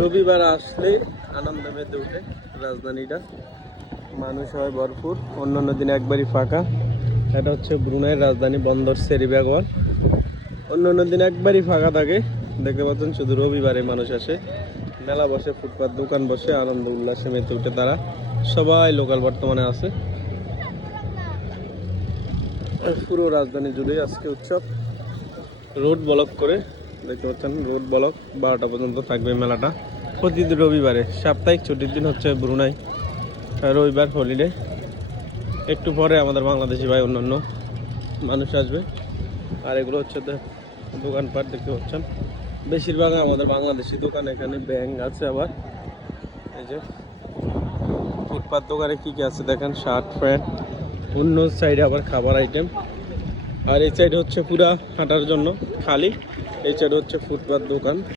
রবিবার আসলে আনন্দ মেতে উঠে রাজধানীটা। মানুষ হয় ভরপুর, অন্যান্য দিনে একবারই ফাঁকা। এটা হচ্ছে ব্রুনাইয়ের রাজধানী বন্দর সেরিবাগওয়াল অন্যান্য দিন একবারই ফাঁকা থাকে। দেখতে পাচ্ছেন, শুধু রবিবারে মানুষ আসে। মেলা বসে, ফুটপাত, দোকান বসে, আনন্দ উল্লাসে মেতে উঠে তারা। সবাই লোকাল বর্তমানে আছে। পুরো রাজধানী জুড়েই আজকে উৎসব। রোড ব্লক করে দেখতে পাচ্ছেন রোড ব্লক, বারোটা পর্যন্ত থাকবে মেলাটা। প্রতিদিন রবিবারে, সাপ্তাহিক ছুটির দিন হচ্ছে ব্রুনাই রবিবার হলিডে। একটু পরে আমাদের বাংলাদেশি ভাই অন্যান্য মানুষ আসবে। আর এগুলো হচ্ছে দোকানপাট দেখতে পাচ্ছেন। বেশিরভাগ আমাদের বাংলাদেশি দোকান এখানে ব্যাংক আছে আবার। এই যে, ফুটপাত দোকানে কী কী আছে দেখেন, শার্ট, প্যান্ট, অন্য সাইডে আবার খাবার আইটেম আর এই সাইড হচ্ছে পুরা হাঁটার জন্য খালি। এই সাইড হচ্ছে ফুটপাত দোকান।